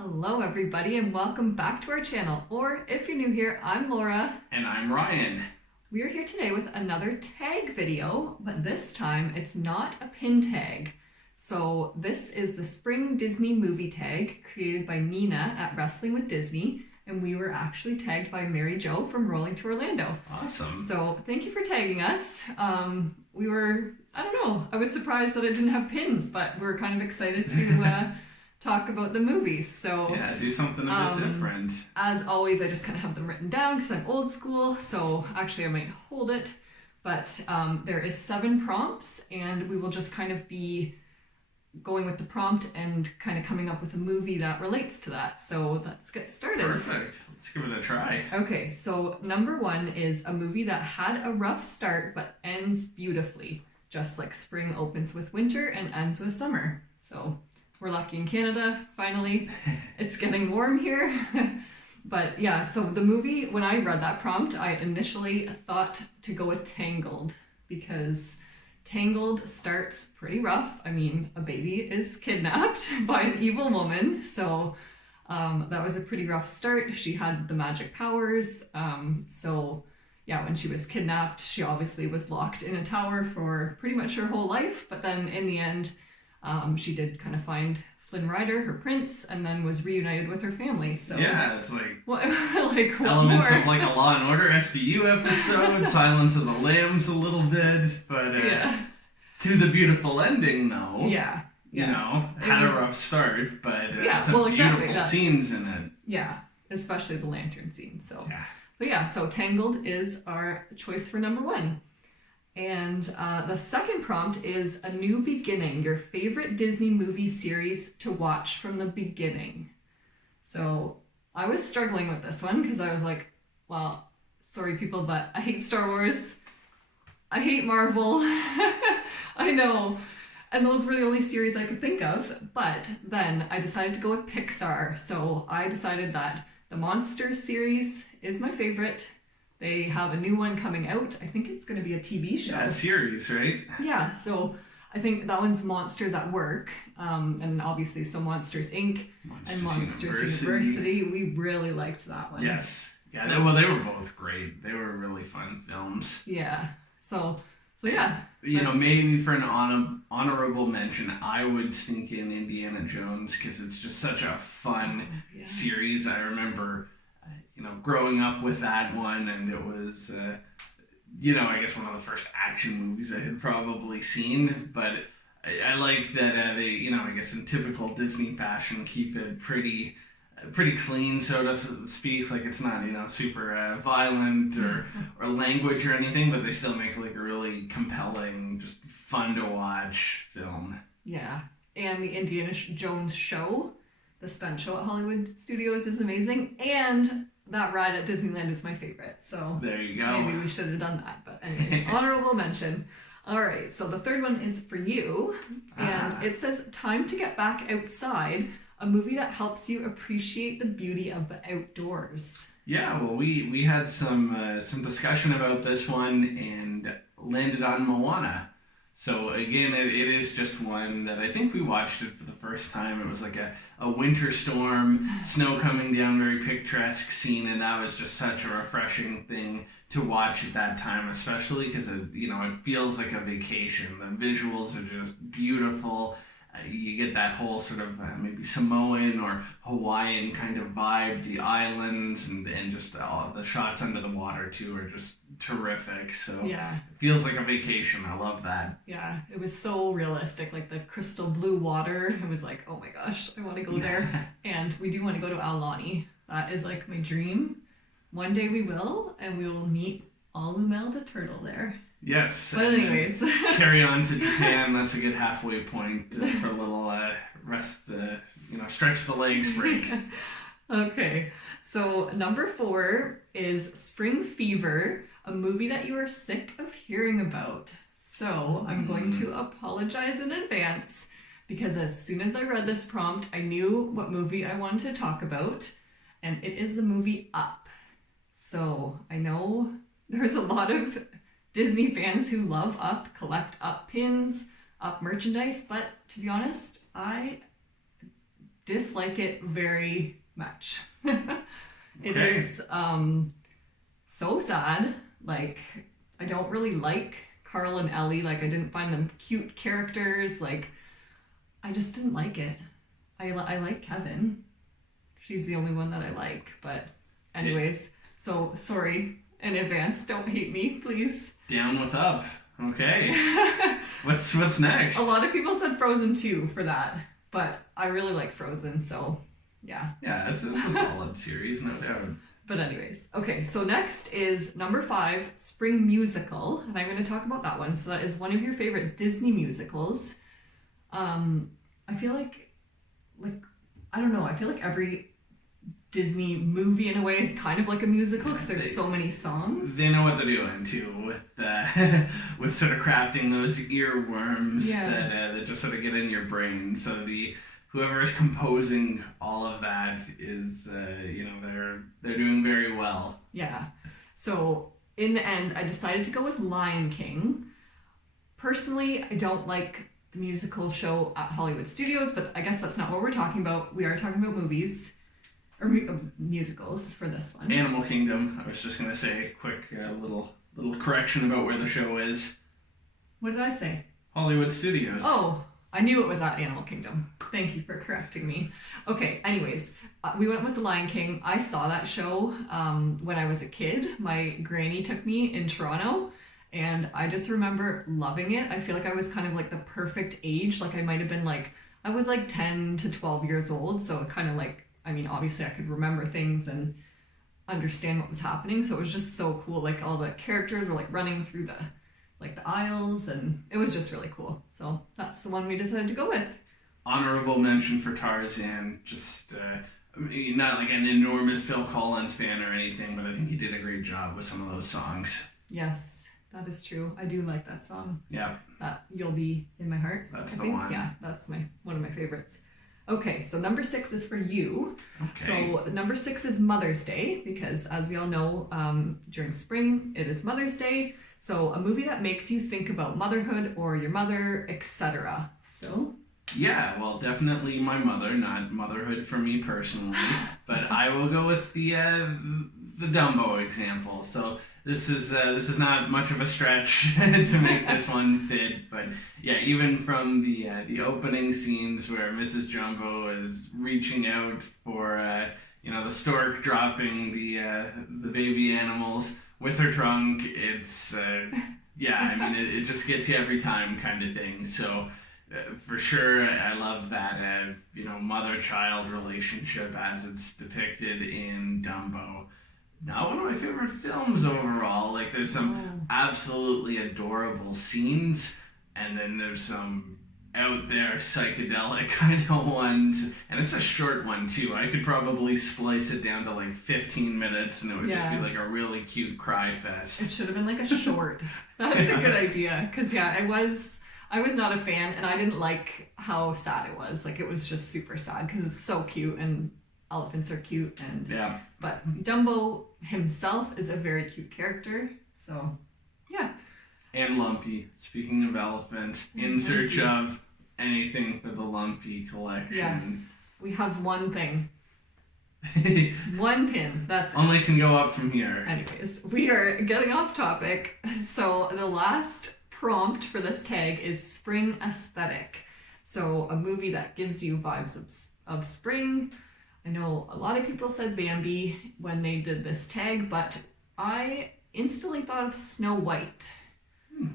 Hello everybody and welcome back to our channel, or if you're new here, I'm Laura. And I'm Ryan. We are here today with another tag video, but this time it's not a pin tag. So this is the Spring Disney Movie Tag created by Nina at Wrestling with Disney, and we were actually tagged by Mary Jo from Rolling to Orlando. Awesome. So thank you for tagging us. I don't know, I was surprised that it didn't have pins, but we're kind of excited to talk about the movies. So yeah, do something a bit different. As always, I just kind of have them written down because I'm old school, so actually I might hold it. But there is 7 prompts, and we will just kind of be going with the prompt and kind of coming up with a movie that relates to that. So let's get started. Perfect. Let's give it a try. Okay, so number 1 is a movie that had a rough start but ends beautifully, just like spring opens with winter and ends with summer. So we're lucky in Canada, finally. It's getting warm here. But yeah, so the movie, when I read that prompt, I initially thought to go with Tangled, because Tangled starts pretty rough. I mean, a baby is kidnapped by an evil woman, so that was a pretty rough start. She had the magic powers, so yeah, when she was kidnapped, she obviously was locked in a tower for pretty much her whole life, but then in the end, she did kind of find Flynn Rider, her prince, and then was reunited with her family. So yeah, it's like what elements more? of like a Law and Order SVU episode, Silence of the Lambs a little bit, but to the beautiful ending though. Yeah. You know, had a rough start, but some beautiful scenes in it. Yeah, especially the lantern scene. So yeah. So Tangled is our choice for number 1. And the second prompt is a new beginning, your favorite Disney movie series to watch from the beginning. So I was struggling with this one because I was like, well, sorry people, but I hate Star Wars. I hate Marvel. I know. And those were the only series I could think of. But then I decided to go with Pixar. So I decided that the Monsters series is my favorite. They have a new one coming out. I think it's going to be a TV show. Yeah, series, right? Yeah, so I think that one's Monsters at Work. And obviously so Monsters Inc. and Monsters University. We really liked that one. Yes. Yeah, they were both great. They were really fun films. Yeah. So yeah. You know, maybe for an honorable mention, I would sneak in Indiana Jones because it's just such a fun series. I remember growing up with that one, and it was, I guess one of the first action movies I had probably seen, but I like that they, I guess in typical Disney fashion, keep it pretty clean, so to speak. Like, it's not, super violent or language or anything, but they still make like a really compelling, just fun to watch film. Yeah, and the Indiana Jones show, the stunt show at Hollywood Studios, is amazing, and that ride at Disneyland is my favorite. So there you go. Maybe we should have done that, but anyway, honorable mention. All right, so the third one is for you, and it says time to get back outside, a movie that helps you appreciate the beauty of the outdoors. Yeah, well, we had some discussion about this one and landed on Moana. So again, it is just one that I think we watched it for the first time. It was like a winter storm, snow coming down, very picturesque scene, and that was just such a refreshing thing to watch at that time, especially because it feels like a vacation. The visuals are just beautiful. You get that whole sort of maybe Samoan or Hawaiian kind of vibe. The islands and just all the shots under the water too are just terrific. So yeah, it feels like a vacation. I love that. Yeah, it was so realistic, like the crystal blue water. It was like, oh my gosh, I want to go there. And we do want to go to Aulani. That is like my dream. One day we will, and we will meet Alumel the turtle there. Yes. But anyways. Carry on to Japan. That's a good halfway point for a little rest, stretch the legs break. Okay. So number 4 is Spring Fever, a movie that you are sick of hearing about. So I'm going to apologize in advance because as soon as I read this prompt, I knew what movie I wanted to talk about, and it is the movie Up. So I know there's a lot of Disney fans who love Up, collect Up pins, Up merchandise, but to be honest, I dislike it very much. It Okay. is so sad. Like, I don't really like Carl and Ellie. Like, I didn't find them cute characters. Like, I just didn't like it. I like Kevin. She's the only one that I like. But anyways, so sorry in advance. Don't hate me, please. Down with up. Okay. What's next? A lot of people said Frozen 2 for that, but I really like Frozen, so yeah. Yeah, it's a solid series, no doubt. But anyways, okay, so next is number 5, Spring Musical, and I'm going to talk about that one. So that is one of your favorite Disney musicals. I feel like I don't know, I feel like every Disney movie in a way is kind of like a musical because there's so many songs. They know what they're doing too with sort of crafting those earworms that just sort of get in your brain. So whoever is composing all of that is they're doing very well. Yeah. So in the end, I decided to go with Lion King. Personally, I don't like the musical show at Hollywood Studios, but I guess that's not what we're talking about. We are talking about movies. Or musicals for this one. Animal Kingdom. I was just gonna say a quick little correction about where the show is. What did I say? Hollywood Studios. Oh, I knew it was at Animal Kingdom. Thank you for correcting me. Okay, anyways, we went with The Lion King. I saw that show when I was a kid. My granny took me in Toronto, and I just remember loving it. I feel like I was kind of like the perfect age. Like I might have been like, I was like 10 to 12 years old, so it kind of like, I mean, obviously I could remember things and understand what was happening. So it was just so cool. Like all the characters were like running through the aisles, and it was just really cool. So that's the one we decided to go with. Honorable mention for Tarzan. Just not like an enormous Phil Collins fan or anything, but I think he did a great job with some of those songs. Yes, that is true. I do like that song. Yeah. That You'll Be in My Heart. That's I the think. one. Yeah, that's one of my favorites. Okay, so number 6 is for you. Okay. So number 6 is Mother's Day, because as we all know, during spring, it is Mother's Day. So a movie that makes you think about motherhood or your mother, etc. So? Yeah, well, definitely my mother, not motherhood for me personally, but I will go with the Dumbo example. So this is not much of a stretch to make this one fit, but yeah, even from the opening scenes where Mrs. Jumbo is reaching out for the stork dropping the baby animals with her trunk, it's I mean it just gets you every time kind of thing. So for sure, I love that mother-child relationship as it's depicted in Dumbo. Not one of my favorite films overall. Like there's some absolutely adorable scenes, and then there's some out there psychedelic kind of ones, and it's a short one too. I could probably splice it down to like 15 minutes, and it would just be like a really cute cry fest. It should have been like a short. That's a good idea, because I was not a fan, and I didn't like how sad it was. Like it was just super sad because it's so cute, and elephants are cute, and but Dumbo himself is a very cute character, so yeah. And Lumpy. Speaking of elephants, in search of anything for the Lumpy collection. Yes, we have one thing. One pin. That's it. Only can go up from here. Anyways, we are getting off topic. So the last prompt for this tag is spring aesthetic. So a movie that gives you vibes of spring. I know a lot of people said Bambi when they did this tag, but I instantly thought of Snow White.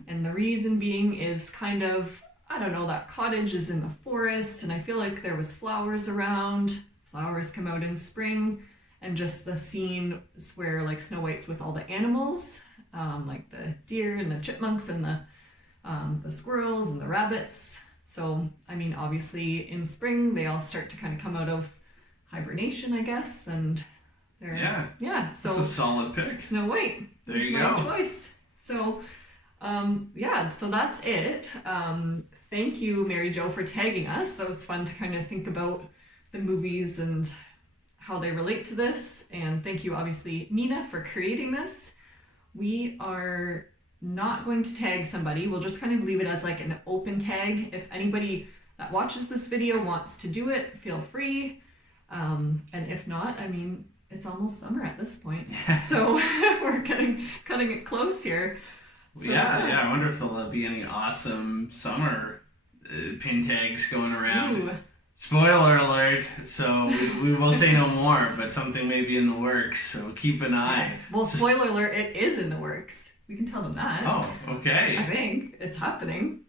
And the reason being is kind of, I don't know, that cottage is in the forest, and I feel like there was flowers around. Flowers come out in spring, and just the scene where like Snow White's with all the animals, like the deer and the chipmunks and the squirrels and the rabbits. So, I mean, obviously in spring they all start to kind of come out of hibernation, I guess, and they're so it's a solid pick. Snow White. There you my go. Choice. So so that's it. Thank you, Mary Jo, for tagging us. That was fun to kind of think about the movies and how they relate to this. And thank you, obviously, Nina, for creating this. We are not going to tag somebody. We'll just kind of leave it as like an open tag. If anybody that watches this video wants to do it, feel free. And if not, I mean, it's almost summer at this point. So we're cutting it close here. So, yeah, I wonder if there'll be any awesome summer pin tags going around. Ooh. Spoiler alert, so we will say no more, but something may be in the works, so keep an eye. Yes. Well, spoiler alert, it is in the works. We can tell them that. Oh, okay. I think it's happening.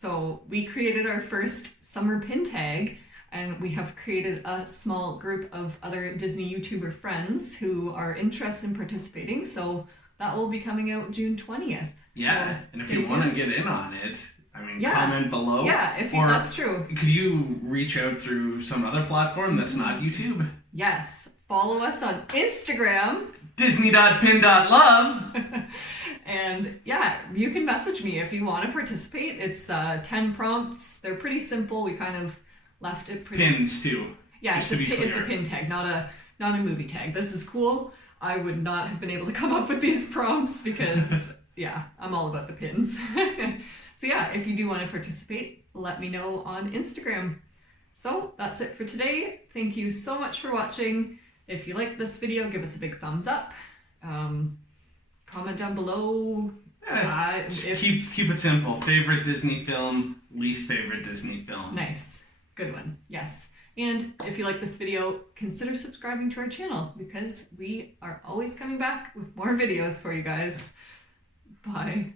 So we created our first summer pin tag, and we have created a small group of other Disney YouTuber friends who are interested in participating. So that will be coming out June 20th. Yeah, so and if you want to get in on it, I mean, comment below. Yeah, that's true. Could you reach out through some other platform that's not YouTube? Yes. Follow us on Instagram. Disney.pin.love. And yeah, you can message me if you want to participate. It's 10 prompts. They're pretty simple. We kind of left it pretty... Pins too. Yeah, it's a pin tag, not a movie tag. This is cool. I would not have been able to come up with these prompts because, yeah, I'm all about the pins. So yeah, if you do want to participate, let me know on Instagram. So that's it for today. Thank you so much for watching. If you liked this video, give us a big thumbs up. Comment down below. Keep it simple. Favorite Disney film, least favorite Disney film. Nice. Good one. Yes. And if you like this video, consider subscribing to our channel because we are always coming back with more videos for you guys. Bye.